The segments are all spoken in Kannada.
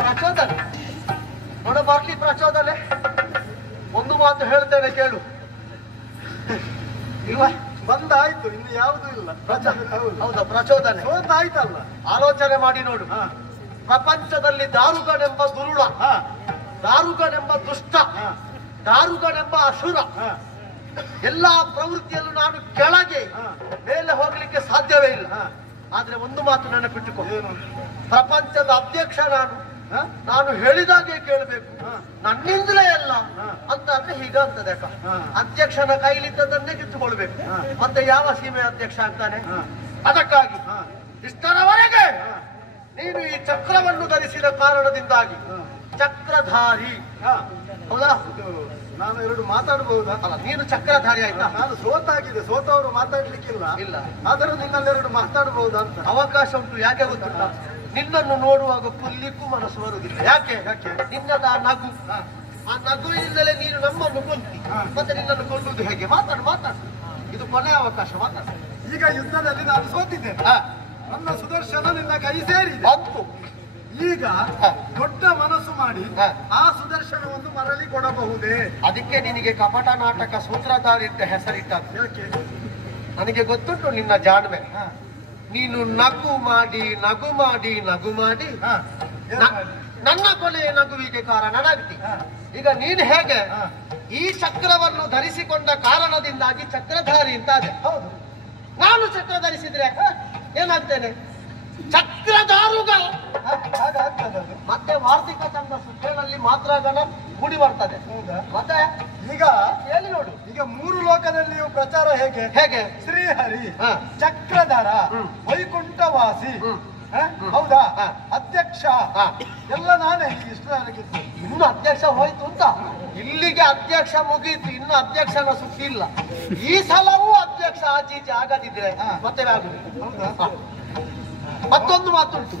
ಪ್ರಚೋದನೆ ನೋಡ ಬರ್ಲಿ ಪ್ರಚೋದನೆ. ಒಂದು ಮಾತು ಹೇಳ್ತೇನೆ ಕೇಳು. ಇಲ್ವಾ ಬಂದಾಯ್ತು, ಇನ್ನು ಯಾವುದು ಇಲ್ಲ. ಹೌದಾ ಪ್ರಚೋದನೆ ಆಯ್ತಲ್ಲ. ಆಲೋಚನೆ ಮಾಡಿ ನೋಡು. ಪ್ರಪಂಚದಲ್ಲಿ ದಾರುಗನೆಂಬ ದುರುಳ, ದಾರುಗನೆಂಬ ದುಷ್ಟ, ದಾರುಗನೆಂಬ ಅಸುರ, ಎಲ್ಲಾ ಪ್ರವೃತ್ತಿಯಲ್ಲೂ ನಾನು ಕೆಳಗೆ ಮೇಲೆ ಹೋಗ್ಲಿಕ್ಕೆ ಸಾಧ್ಯವೇ ಇಲ್ಲ. ಆದ್ರೆ ಒಂದು ಮಾತು ನೆನಪಿಟ್ಟುಕೊ, ಪ್ರಪಂಚದ ಅಧ್ಯಕ್ಷ ನಾನು ಹೇಳಿದಾಗೆ ಕೇಳಬೇಕು, ನನ್ನಿಂದಲೇ ಎಲ್ಲ ಅಂತ ಅಂದ್ರೆ ಹೀಗಂತದೆ ಅಕ್ಕ. ಅಧ್ಯಕ್ಷನ ಕೈಲಿದ್ದದನ್ನೇ ಕಿತ್ತುಕೊಳ್ಬೇಕು, ಮತ್ತೆ ಯಾವ ಸೀಮೆ ಅಧ್ಯಕ್ಷ ಆಗ್ತಾನೆ? ಅದಕ್ಕಾಗಿ ಇಷ್ಟರವರೆಗೆ ನೀನು ಈ ಚಕ್ರವನ್ನು ಧರಿಸಿದ ಕಾರಣದಿಂದಾಗಿ ಚಕ್ರಧಾರಿ. ಹೌದಾ? ನಾನು ಎರಡು ಮಾತಾಡಬಹುದಾ? ಅಲ್ಲ, ನೀನು ಚಕ್ರಧಾರಿ ಆಯ್ತಾ? ನಾನು ಸೋತಾಗಿದೆ, ಸೋತವರು ಮಾತಾಡ್ಲಿಕ್ಕಿಲ್ಲ. ಇಲ್ಲ, ಆದರೂ ನಿನ್ನೆರಡು ಮಾತಾಡಬಹುದಾ ಅಂತ ಅವಕಾಶ ಉಂಟು. ಯಾಕೆ ಗೊತ್ತಿಲ್ಲ, ನಿನ್ನನ್ನು ನೋಡುವಾಗ ಕೊಲ್ಲಿಕ್ಕೂ ಮನಸ್ಸು ಬರುವುದಿಲ್ಲ. ಯಾಕೆ? ನಿನ್ನದ ನಗು, ಆ ನಗುವಿನಿಂದಲೇ ನೀನು ನಮ್ಮನ್ನು ಕೊಲ್ತಿ, ಮತ್ತೆ ನಿನ್ನನ್ನು ಕೊಲ್ಲುವುದು ಹೇಗೆ? ಮಾತಾಡು, ಇದು ಕೊನೆಯ ಅವಕಾಶ, ಮಾತಾಡು. ಈಗ ಯುದ್ಧದಲ್ಲಿ ನಾನು ಸೋತಿದ್ದೇನೆ, ನನ್ನ ಸುದರ್ಶನ ನಿನ್ನ ಕೈ ಸೇರಿದೆ ಅಂತು. ಈಗ ದೊಡ್ಡ ಮನಸ್ಸು ಮಾಡಿ ಆ ಸುದರ್ಶನವನ್ನು ಮರಳಿ ಕೊಡಬಹುದೇ? ಅದಕ್ಕೆ ನಿನಗೆ ಕಪಟ ನಾಟಕ ಸೂತ್ರಧಾರಿ ಅಂತ ಹೆಸರಿಟ್ಟದ್ದು. ಯಾಕೆ? ನನಗೆ ಗೊತ್ತುಂಟು ನಿನ್ನ ಜಾಣ್ಮೆ. ನೀನು ನಗು ಮಾಡಿ ನನ್ನ ಕೊನೆಯ ನಗುವಿಗೆ ಕಾರಣನಾಗ್ತಿ. ಈಗ ನೀನು ಹೇಗೆ ಈ ಚಕ್ರವನ್ನು ಧರಿಸಿಕೊಂಡ ಕಾರಣದಿಂದಾಗಿ ಚಕ್ರಧಾರಿ ಅಂತ ಅದೇ. ಹೌದು, ನಾನು ಚಕ್ರ ಧರಿಸಿದ್ರೆ ಏನಾಗ್ತೇನೆ? ಚಕ್ರಧಾರುಗ. ಮತ್ತೆ ವಾರ್ತಿಕ ಛಂದಸ್ಸು ಕೇಳಲ್ಲಿ ಮಾತ್ರ ಗಣ ಕೂಡಿ ಬರ್ತದೆ. ಹೌದಾ? ಮತ್ತೆ ಈಗ ಹೇಳಿ ನೋಡು, ಈಗ 3 ಲೋಕದಲ್ಲಿಯೂ ಪ್ರಚಾರ ಹೇಗೆ? ಶ್ರೀಹರಿ, ಚಕ್ರಧರ, ವೈಕುಂಠವಾಸಿ, ಹೌದಾ? ಅಧ್ಯಕ್ಷ ಎಲ್ಲ ನಾನೇ. ಇಷ್ಟರಾಗಿತ್ತು. ಇನ್ನು ಅಧ್ಯಕ್ಷ ಹೋಯ್ತು ಅಂತ ಇಲ್ಲಿಗೆ ಅಧ್ಯಕ್ಷ ಮುಗೀತು, ಇನ್ನು ಅಧ್ಯಕ್ಷನ ಸುದ್ದಿಲ್ಲ. ಈ ಸಲವೂ ಅಧ್ಯಕ್ಷ ಆಚೀಚೆ ಆಗದಿದ್ರೆ ಮತ್ತೆ ಆಗುದು. ಹೌದಾ? ಮತ್ತೊಂದು ಮಾತುಂಟು.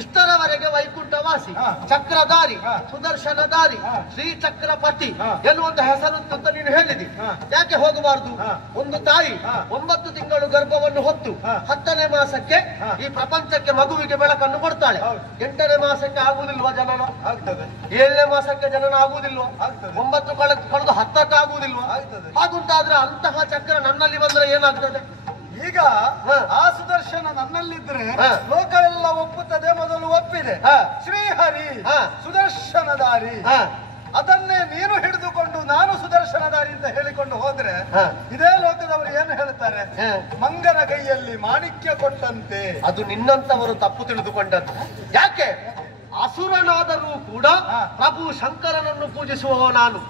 ಇಷ್ಟರವರೆಗೆ ವೈಕುಂಠವಾಸಿ, ಚಕ್ರಧಾರಿ, ಸುದರ್ಶನಧಾರಿ, ಶ್ರೀ ಚಕ್ರಪತಿ ಎನ್ನುವಂತ ಹೆಸರುಂಟು ಅಂತ ನೀನು ಹೇಳಿದಿ. ಯಾಕೆ ಹೋಗಬಾರದು? ಒಂದು ತಾಯಿ 9 ತಿಂಗಳು ಗರ್ಭವನ್ನು ಹೊತ್ತು 10ನೇ ಮಾಸಕ್ಕೆ ಈ ಪ್ರಪಂಚಕ್ಕೆ ಮಗುವಿಗೆ ಬೆಳಕನ್ನು ಕೊಡ್ತಾಳೆ. 8ನೇ ಮಾಸಕ್ಕೆ ಆಗುವುದಿಲ್ವಾ ಜನನ? ಆಗ್ತದೆ. 7ನೇ ಮಾಸಕ್ಕೆ ಜನನ ಆಗುವುದಿಲ್ವಾ? ಆಗ್ತದೆ. 9 ಕಳೆದು 10ಕ್ಕೆ ಆಗುವುದಿಲ್ವಾ? ಆಗ್ತದೆ. ಹಾಗುಂಟಾದ್ರೆ ಅಂತಹ ಚಕ್ರ ನನ್ನಲ್ಲಿ ಬಂದ್ರೆ ಏನಾಗ್ತದೆ? ಈಗ ಆ ಸುದರ್ಶನ ನನ್ನಲ್ಲಿದ್ರೆ ಲೋಕವೆಲ್ಲ ಒಪ್ಪುತ್ತದೆ. ಮೊದಲು ಒಪ್ಪಿದೆ ಶ್ರೀಹರಿ ಸುದರ್ಶನಧಾರಿ. ಅದನ್ನೇ ನೀನು ಹಿಡಿದುಕೊಂಡು ನಾನು ಸುದರ್ಶನಧಾರಿ ಅಂತ ಹೇಳಿಕೊಂಡು ಹೋದ್ರೆ ಇದೇ ಲೋಕದವರು ಏನು ಹೇಳ್ತಾರೆ? ಮಂಗನ ಕೈಯಲ್ಲಿ ಮಾಣಿಕ್ಯ ಕೊಟ್ಟಂತೆ. ಅದು ನಿನ್ನಂತವರು ತಪ್ಪು ತಿಳಿದುಕೊಂಡದ್ದು. ಯಾಕೆ? ಅಸುರನಾದರೂ ಕೂಡ ಪ್ರಭು ಶಂಕರನನ್ನು ಪೂಜಿಸುವವ ನಾನು.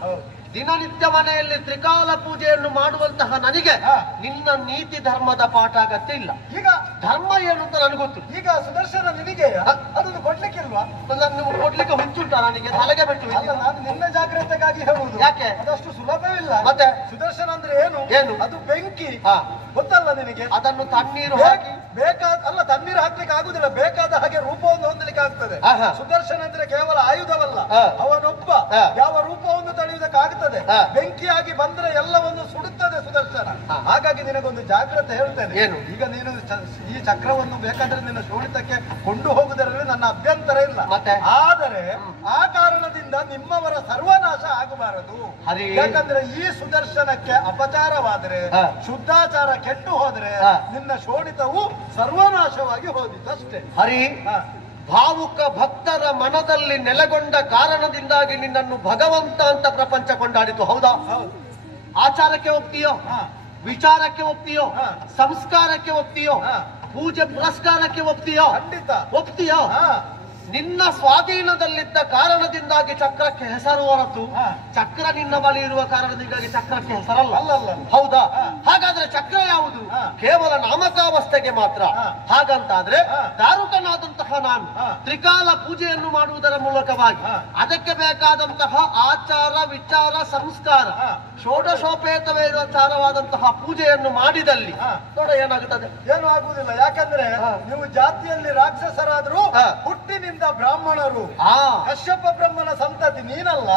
ದಿನನಿತ್ಯ ಮನೆಯಲ್ಲಿ ತ್ರಿಕಾಲ ಪೂಜೆಯನ್ನು ಮಾಡುವಂತಹ ನನಗೆ ನಿನ್ನ ನೀತಿ ಧರ್ಮದ ಪಾಠ ಅಗತ್ಯ ಇಲ್ಲ. ಈಗ ಧರ್ಮ ಏನು ಅಂತ ನನಗೊತ್ತು. ಈಗ ಸುದರ್ಶನ ನಿನಗೆ ಅದನ್ನು ಕೊಡ್ಲಿಕ್ಕಿಲ್ವಾ? ನಾನು ಕೊಡ್ಲಿಕ್ಕೆ ಹುಚ್ಚುಂಟ ನನಗೆ? ತಲೆಗೆ ಬಿಟ್ಟು ನಾನು ನಿನ್ನ ಜಾಗ್ರತೆಗಾಗಿ ಹೇಳುವುದು. ಯಾಕೆ? ಅದಷ್ಟು ಸುಲಭವಿಲ್ಲ. ಮತ್ತೆ ಸುದರ್ಶನ ಅಂದ್ರೆ ಏನು? ಅದು ಬೆಂಕಿ, ಗೊತ್ತಲ್ಲ ನಿನಗೆ? ಅದನ್ನು ತಣ್ಣೀರು ಹಾಕಿ ಅಲ್ಲ, ತಣ್ಣೀರು ಹಾಕ್ಲಿಕ್ಕೆ ಆಗುದಿಲ್ಲ. ಬೇಕಾದ ಹಾಗೆ ರೂಪವನ್ನು ಹೊಂದಲಿಕ್ಕೆ ಆಗ್ತದೆ. ಸುದರ್ಶನ ಅಂದ್ರೆ ಕೇವಲ ಆಯುಧವಲ್ಲ, ಅವನೊಬ್ಬ ಯಾವ ರೂಪವನ್ನು ತಳೆಯುವುದಕ್ಕಾಗುತ್ತದೆ. ಬೆಂಕಿಯಾಗಿ ಬಂದ್ರೆ ಎಲ್ಲವನ್ನು ಸುಡುತ್ತದೆ ಸುದರ್ಶನ. ಹಾಗಾಗಿ ನಿನಗೊಂದು ಜಾಗ್ರತೆ ಹೇಳ್ತೇನೆ. ಏನು? ಈಗ ನೀನು ಈ ಚಕ್ರವನ್ನು ಬೇಕಾದ್ರೆ ನಿನ್ನ ಶೋಣಿತಕ್ಕೆ ಕೊಂಡು ಹೋಗುವುದರಲ್ಲಿ ನನ್ನ ಅಭ್ಯಂತರ ಇಲ್ಲ. ಆದರೆ ಆ ಕಾರಣದಿಂದ ನಿಮ್ಮವರ ಸರ್ವನಾಶ ಆಗಬಾರದು. ಯಾಕಂದ್ರೆ ಈ ಸುದರ್ಶನಕ್ಕೆ ಅಪಚಾರವಾದರೆ, ಶುದ್ಧಾಚಾರ ಕೆಟ್ಟು ಹೋದ್ರೆ ನಿನ್ನ ಶೋಣಿತವು ಸರ್ವನಾಶವಾಗಿ ಹೋದಿತ್ತಷ್ಟೇ. ಹರಿ, ಭಾವುಕ ಭಕ್ತರ ಮನದಲ್ಲಿ ನೆಲೆಗೊಂಡ ಕಾರಣದಿಂದಾಗಿ ನಿನ್ನನ್ನು ಭಗವಂತ ಅಂತ ಪ್ರಪಂಚ ಕೊಂಡಾಡಿತು. ಹೌದಾ? ಆಚಾರಕ್ಕೆ ಒಪ್ತೀಯೋ? ವಿಚಾರಕ್ಕೆ ಒಪ್ತೀಯೋ? ಸಂಸ್ಕಾರಕ್ಕೆ ಒಪ್ತೀಯೋ? ಪೂಜೆ ಪುರಸ್ಕಾರಕ್ಕೆ ಒಪ್ತೀಯೋ? ಖಂಡಿತ ಒಪ್ತೀಯೋ? ನಿನ್ನ ಸ್ವಾಧೀನದಲ್ಲಿದ್ದ ಕಾರಣದಿಂದಾಗಿ ಚಕ್ರಕ್ಕೆ ಹೆಸರು ಹೊರತು ಚಕ್ರ ನಿನ್ನ ಬಳಿ ಇರುವ ಕಾರಣದಿಂದಾಗಿ ಚಕ್ರಕ್ಕೆ ಹೆಸರಲ್ಲ. ಹೌದಾ? ಹಾಗಾದ್ರೆ ಚಕ್ರ ಯಾವುದು? ಕೇವಲ ನಾಮಕಾವಸ್ಥೆಗೆ ಮಾತ್ರ. ಹಾಗಂತಾದ್ರೆ ದಾರುಕನಾದಂತಹ ನಾನು ತ್ರಿಕಾಲ ಪೂಜೆಯನ್ನು ಮಾಡುವುದರ ಮೂಲಕವಾಗಿ ಅದಕ್ಕೆ ಬೇಕಾದಂತಹ ಆಚಾರ ವಿಚಾರ ಸಂಸ್ಕಾರ ಷೋಡಶೋಪೇತವಾದಂತಹ ಪೂಜೆಯನ್ನು ಮಾಡಿದಲ್ಲಿ ನೋಡ ಏನಾಗುತ್ತದೆ? ಏನು ಆಗುವುದಿಲ್ಲ. ಯಾಕಂದ್ರೆ ನೀವು ಜಾತಿಯಲ್ಲಿ ರಾಕ್ಷಸರಾದ್ರೂ ಹುಟ್ಟಿನಿಂದ ಬ್ರಾಹ್ಮಣರು, ಕಶ್ಯಪ ಬ್ರಹ್ಮನ ಸಂತತಿ ನೀನಲ್ಲ,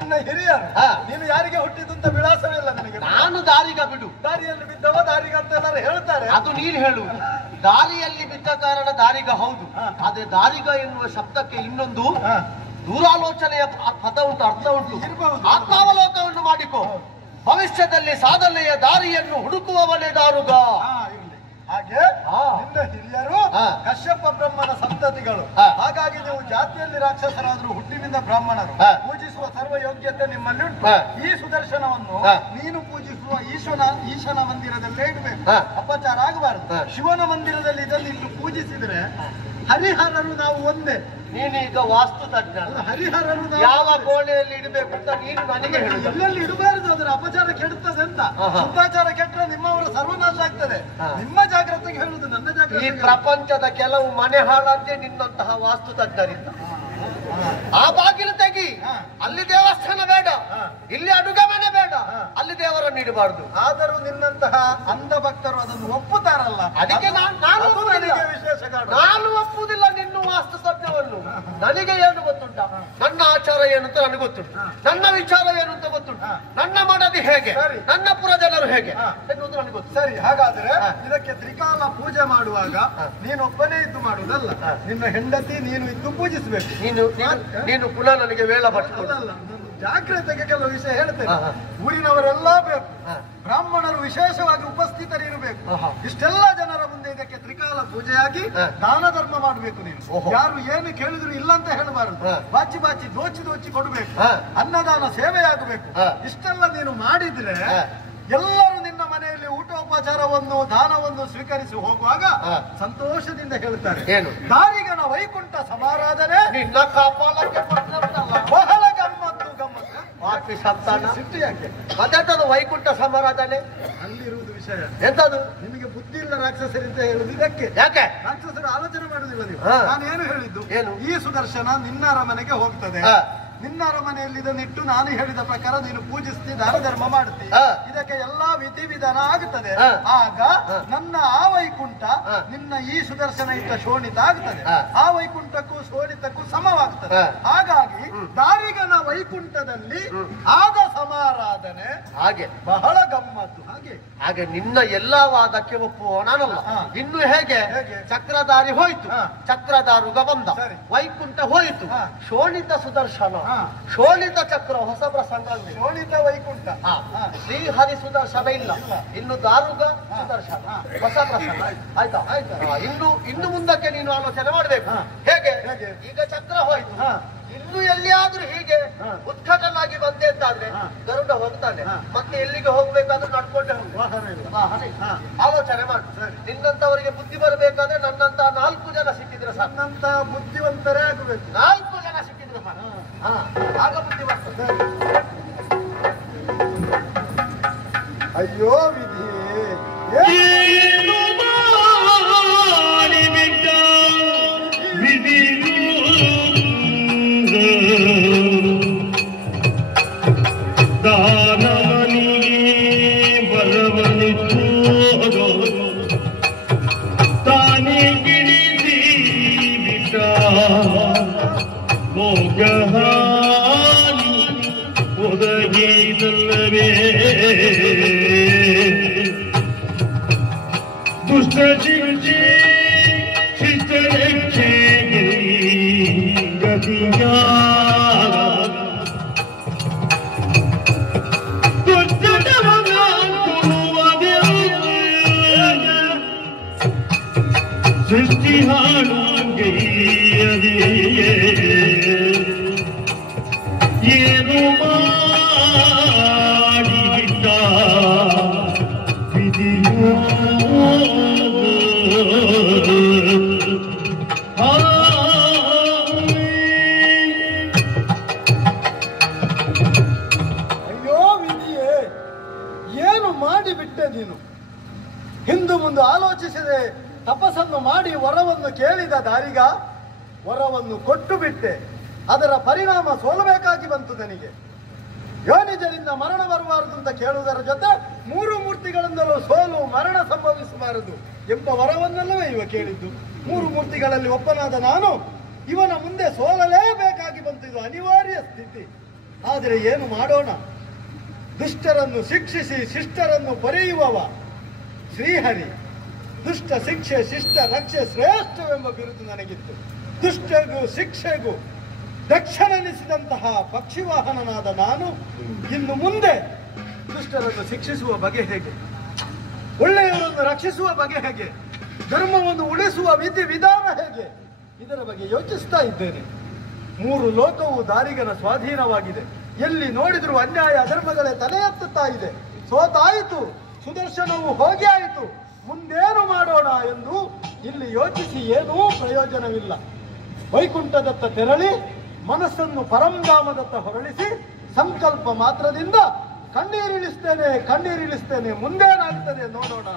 ನಿನ್ನ ಹಿರಿಯರು. ನೀನು ಯಾರಿಗೆ ಹುಟ್ಟಿದ್ದು ಅಂತ ವಿಳಾಸವೇ ಇಲ್ಲ ನಿನಗೆ. ನಾನು ದಾರಿಗ ಬಿಡು, ದಾರಿಯಲ್ಲಿ ಬಿದ್ದವ ದಾರಿಗ ಅಂತ ಎಲ್ಲರೂ ಹೇಳ್ತಾರೆ. ಅದು ನೀನು ಹೇಳು. ದಾರಿಯಲ್ಲಿ ಬಿದ್ದ ಕಾರಣ ದಾರಿಗ ಹೌದು. ಆದ್ರೆ ದಾರಿಗ ಎನ್ನುವ ಶಬ್ದಕ್ಕೆ ಇನ್ನೊಂದು ದೂರಾಲೋಚನೆಯ ಪದ ಉಂಟು, ಅರ್ಥ ಉಂಟು. ಆತ್ಮಾವಲೋಕವನ್ನು ಮಾಡಿಕೊ, ಭವಿಷ್ಯದಲ್ಲಿ ಸಾಧನೆಯ ದಾರಿಯನ್ನು ಹುಡುಕುವವನೇ ದಾರುಗ. ಹಾಗೆ ನಿನ್ನ ಹಿರಿಯರು ಕಶ್ಯಪ ಬ್ರಹ್ಮನ ಸಂತತಿಗಳು. ಹಾಗಾಗಿ ನೀವು ಜಾತಿಯಲ್ಲಿ ರಾಕ್ಷಸರಾದ್ರೂ ಹುಟ್ಟಿನಿಂದ ಬ್ರಾಹ್ಮಣರು. ಪೂಜಿಸುವ ಸರ್ವ ಯೋಗ್ಯತೆ ನಿಮ್ಮಲ್ಲಿ ಉಂಟು. ಈ ಸುದರ್ಶನವನ್ನು ನೀನು ಪೂಜಿಸುವ ಈಶನ ಮಂದಿರದಲ್ಲೇ ಇಡಬೇಕು, ಅಪಚಾರ ಆಗಬಾರದು. ಶಿವನ ಮಂದಿರದಲ್ಲಿ ಇದನ್ನು ಇಲ್ಲಿ ಪೂಜಿಸಿದ್ರೆ ಹರಿಹರರು ನಾವು ಒಂದೇ. ನೀನೀಗ ವಾಸ್ತು ತಜ್ಞ, ಹರಿಹರರು ಯಾವ ಕೋಣೆಯಲ್ಲಿ ಇಡಬೇಕು ಅಂತ ನೀನು ನನಗೆ ಹೇಳುದು. ಎಲ್ಲೆಲ್ಲಿ ಇಡಬಾರದು, ಅದರ ಅಪಚಾರ ಕೆಡುತ್ತದೆ ಅಂತ. ಶುದ್ಧಾಚಾರ ಕೆಟ್ಟರೆ ನಿಮ್ಮವರ ಸರ್ವನಾಶ ಆಗ್ತದೆ. ನಿಮ್ಮ ಜಾಗ್ರತೆಗೆ ಹೇಳುದು, ನನ್ನ ಜಾಗ್ರತೆ. ಈ ಪ್ರಪಂಚದ ಕೆಲವು ಮನೆ ಹಾಳಾದ್ದೇ ನಿನ್ನಂತಹ ವಾಸ್ತು ತಜ್ಞರಿಂದ. ಆ ಬಾಗಿಲು ತೆಗಿ, ಅಲ್ಲಿ ದೇವಸ್ಥಾನ ಬೇಡ, ಇಲ್ಲಿ ಅಡುಗೆ ಮನೆ ಬೇಡ, ಅಲ್ಲಿ ದೇವರನ್ನು ಇಡಬಾರ್ದು. ಆದರೂ ನಿನ್ನಂತಹ ಅಂಧ ಭಕ್ತರು ಅದನ್ನು ಒಪ್ಪುತ್ತಾರಲ್ಲ, ಅದಕ್ಕೆ ನಾನು ಒಪ್ಪುವುದಿಲ್ಲ ನಿನ್ನ ವಾಸ್ತು ತಜ್ಞವನ್ನು. ನನಗೆ ಏನು ಗೊತ್ತುಂಟ, ನನ್ನ ಆಚಾರ ಏನು ಅಂತ ನನಗೆ ಗೊತ್ತುಂಟು, ನನ್ನ ವಿಚಾರ ಏನು ಅಂತ ಗೊತ್ತುಂಟು, ನನ್ನ ಮನದಿ ಹೇಗೆ, ನನ್ನ ಪುರಜನರು ಹೇಗೆ ಎನ್ನುವುದು ನನಗೆ ಗೊತ್ತು. ಸರಿ, ಹಾಗಾದ್ರೆ ಇದಕ್ಕೆ ತ್ರಿಕಾಲ ಪೂಜೆ ಮಾಡುವಾಗ ನೀನೊಬ್ಬನೇ ಇದ್ದು ಮಾಡುವುದಲ್ಲ, ನಿನ್ನ ಹೆಂಡತಿ ನೀನು ಇದ್ದು ಪೂಜಿಸಬೇಕು. ನೀನು ಪುನಃ ನನಗೆ ವೇಳ ಪಟ್ಟು ಜಾಗ್ರತೆಗೆ ಕೆಲವು ವಿಷಯ ಹೇಳ್ತೇನೆ. ಊರಿನವರೆಲ್ಲ ಬೇಕು, ಬ್ರಾಹ್ಮಣರು ವಿಶೇಷವಾಗಿ ಉಪಸ್ಥಿತರಿರಬೇಕು. ಇಷ್ಟೆಲ್ಲ ಜನರ ಮುಂದೆ ಇದಕ್ಕೆ ತ್ರಿಕಾಲ ಪೂಜೆಯಾಗಿ ದಾನ ಧರ್ಮ ಮಾಡಬೇಕು. ನೀನು ಯಾರು ಏನು ಕೇಳಿದ್ರು ಇಲ್ಲ ಅಂತ ಹೇಳಬಾರದು. ಬಾಚಿ ಬಾಚಿ ದೋಚಿ ಕೊಡಬೇಕು. ಅನ್ನದಾನ ಸೇವೆಯಾಗಬೇಕು. ಇಷ್ಟೆಲ್ಲ ನೀನು ಮಾಡಿದ್ರೆ ಎಲ್ಲರೂ ನಿನ್ನ ಮನೆಯಲ್ಲಿ ಊಟೋಪಚಾರವನ್ನು ದಾನವನ್ನು ಸ್ವೀಕರಿಸಿ ಹೋಗುವಾಗ ಸಂತೋಷದಿಂದ ಹೇಳ್ತಾರೆ, ದಾರಿಗನ ವೈಕುಂಠ ಸಮಾರಾಧನೆ ನಿನ್ನ ಕಾಪಾಲಕ್ಕೆ ಬಹಳ ಗಮ್ಮತ್ತು. ಸಿಟ್ಟು ಯಾಕೆ? ಮತ್ತೆಂತದು ವೈಕುಂಠ ಸಮಾರಾಧನೆ? ಅಲ್ಲಿರುವುದು ವಿಷಯ ಎಂತದು? ನಿಮಗೆ ಬುದ್ಧಿ ಇಲ್ಲ ರಾಕ್ಷಸರಿಂದ ಹೇಳುದು ಇದಕ್ಕೆ. ಯಾಕೆ ರಾಕ್ಷಸರು ಆಲೋಚನೆ ಮಾಡುದಿಲ್ಲ ನೀವು. ನಾನು ಏನು ಹೇಳಿದ್ದು, ಈ ಸುದರ್ಶನ ನಿನ್ನ ಅರಮನೆಗೆ ಹೋಗ್ತದೆ. ನಿನ್ನ ಅರಮನೆಯಲ್ಲಿ ಇದನ್ನಿಟ್ಟು ನಾನು ಹೇಳಿದ ಪ್ರಕಾರ ನೀನು ಪೂಜಿಸ್ತಿ, ದಾನ ಧರ್ಮ ಮಾಡ್ತಿ. ಇದಕ್ಕೆ ಎಲ್ಲಾ ವಿಧಿವಿಧಾನ ಆಗುತ್ತದೆ. ಆಗ ನನ್ನ ಆ ವೈಕುಂಠ ನಿನ್ನ ಈ ಸುದರ್ಶನ ಇಟ್ಟ ಶೋಣಿತ ಆಗ್ತದೆ. ಆ ವೈಕುಂಠಕ್ಕೂ ಶೋಣಿತಕ್ಕೂ ಸಮವಾಗ್ತದೆ. ಹಾಗಾಗಿ ದಾರಿಗನ ವೈಕುಂಠದಲ್ಲಿ ಆದ ಸಮಾರಾಧನೆ ಹಾಗೆ ಬಹಳ ಗಮ್ಮತ್ತು. ಹಾಗೆ ನಿನ್ನ ಎಲ್ಲಾ ವಾದಕ್ಕೆ ಒಪ್ಪುವ ನಾನಲ್ಲ. ಇನ್ನು ಹೇಗೆ? ಚಕ್ರಧಾರಿ ಹೋಯ್ತು, ಚಕ್ರಧಾರುಗ ಬಂದ, ವೈಕುಂಠ ಹೋಯಿತು, ಶೋಣಿತ ಸುದರ್ಶನ, ಶೋಣಿತ ಚಕ್ರ ಹೊಸ ಪ್ರಸಂಗ. ಶೋಣಿತ ವೈಕುಂಠ, ಶ್ರೀಹರಿ ಸುದರ್ಶನ ಇಲ್ಲ, ಇನ್ನು ದಾರುಗ ಸುದರ್ಶನ ಹೊಸ ಪ್ರಸಂಗ. ಆಯ್ತಾ? ಇನ್ನು ಮುಂದಕ್ಕೆ ನೀನು ಆಲೋಚನೆ ಮಾಡ್ಬೇಕು. ಹೇಗೆ? ಈಗ ಚಕ್ರ ಹೋಯ್ತು, ಇನ್ನು ಎಲ್ಲಿಯಾದ್ರೂ ಹೀಗೆ ಉತ್ಕಟನಾಗಿ ಬಂದೆ ಅಂತಾದ್ರೆ ಗರುಡ ಹೋಗ್ತಾನೆ, ಮತ್ತೆ ಎಲ್ಲಿಗೆ ಹೋಗ್ಬೇಕಾದ್ರೂ ನಡ್ಕೊಂಡೆ ಆಲೋಚನೆ ಮಾಡು. ನಿನ್ನಂತವರಿಗೆ ಬುದ್ಧಿ ಬರಬೇಕಾದ್ರೆ ನನ್ನಂತ 4 ಜನ ಸಿಕ್ಕಿದ್ರೆ ಸಾಕು. ನನ್ನಂತ ಬುದ್ಧಿವಂತರೇ ಆಗಬೇಕು. 4 ಜನ ಸಿಕ್ಕಿದ್ರೆ ಸಾಕು, ಆಗ ಬುದ್ಧಿ ಬರ್ತದೆ. ಅಯ್ಯೋ ವಿಧಿ ಒದಗಿದಲ್ಲವೇ ದುಷ್ಟ ಶಿಕ್ಷೆ ಶಿಷ್ಟರಕ್ಷೆ ಗತಿಯ ಸೃಷ್ಟಿ ಹಾಡುಗೈಯದೇ ಏನು ಮಾಡಿಬಿಟ್ಟ ವಿಧಿಯೋ. ಅಯ್ಯೋ ವಿಧಿಯೇ, ಏನು ಮಾಡಿಬಿಟ್ಟೆ ನೀನು. ಹಿಂದು ಮುಂದೆ ಆಲೋಚಿಸದೆ ತಪಸ್ಸನ್ನು ಮಾಡಿ ವರವನ್ನು ಕೇಳಿದ ದಾರಿಗ ವರವನ್ನು ಕೊಟ್ಟು ಬಿಟ್ಟೆ. ಅದರ ಪರಿಣಾಮ ಸೋಲಬೇಕಾಗಿ ಬಂತು ನನಗೆ. ಯೋನಿಜರಿಂದ ಮರಣ ಬರಬಾರದು ಅಂತ ಕೇಳುವುದರ ಜೊತೆ 3 ಮೂರ್ತಿಗಳಿಂದಲೂ ಸೋಲು ಮರಣ ಸಂಭವಿಸಬಾರದು ಎಂಬ ವರವನ್ನಲ್ಲವೇ ಇವ ಕೇಳಿದ್ದು. 3 ಮೂರ್ತಿಗಳಲ್ಲಿ ಒಬ್ಬನಾದ ನಾನು ಇವನ ಮುಂದೆ ಸೋಲಲೇಬೇಕಾಗಿ ಬಂತು. ಇದು ಅನಿವಾರ್ಯ ಸ್ಥಿತಿ. ಆದರೆ ಏನು ಮಾಡೋಣ? ದುಷ್ಟರನ್ನು ಶಿಕ್ಷಿಸಿ ಶಿಷ್ಟರನ್ನು ಪೊರೆಯುವವ ಶ್ರೀಹರಿ. ದುಷ್ಟ ಶಿಕ್ಷೆ ಶಿಷ್ಟ ರಕ್ಷೆ ಶ್ರೇಷ್ಠವೆಂಬ ಬಿರುದು ನನಗಿತ್ತು. ದುಷ್ಟಗೂ ಶಿಕ್ಷೆಗೂ ದಕ್ಷನೆನಿಸಿದಂತಹ ಪಕ್ಷಿವಾಹನನಾದ ನಾನು ಇನ್ನು ಮುಂದೆ ದುಷ್ಟರನ್ನು ಶಿಕ್ಷಿಸುವ ಬಗೆ ಹೇಗೆ, ಒಳ್ಳೆಯವರನ್ನು ರಕ್ಷಿಸುವ ಬಗೆ ಹೇಗೆ, ಧರ್ಮವನ್ನು ಉಳಿಸುವ ವಿಧಿ ವಿಧಾನ ಹೇಗೆ, ಇದರ ಬಗ್ಗೆ ಯೋಚಿಸ್ತಾ ಇದ್ದೇನೆ. 3 ಲೋಕವು ದಾರಿಗನ ಸ್ವಾಧೀನವಾಗಿದೆ. ಎಲ್ಲಿ ನೋಡಿದರೂ ಅನ್ಯಾಯ ಅಧರ್ಮಗಳೇ ತಲೆ ಎತ್ತುತ್ತಾ ಇದೆ. ಸೋತಾಯಿತು, ಸುದರ್ಶನವು ಹೋಗಿ ಆಯಿತು, ಮುಂದೇನು ಮಾಡೋಣ ಎಂದು ಇಲ್ಲಿ ಯೋಚಿಸಿ ಏನೂ ಪ್ರಯೋಜನವಿಲ್ಲ. ವೈಕುಂಠದತ್ತ ತೆರಳಿ ಮನಸ್ಸನ್ನು ಪರಂಧಾಮದತ್ತ ಹೊರಳಿಸಿ ಸಂಕಲ್ಪ ಮಾತ್ರದಿಂದ ಕಣ್ಣೀರಿಳಿಸ್ತೇನೆ ಮುಂದೇನಾಗ್ತದೆ ನೋಡೋಣ.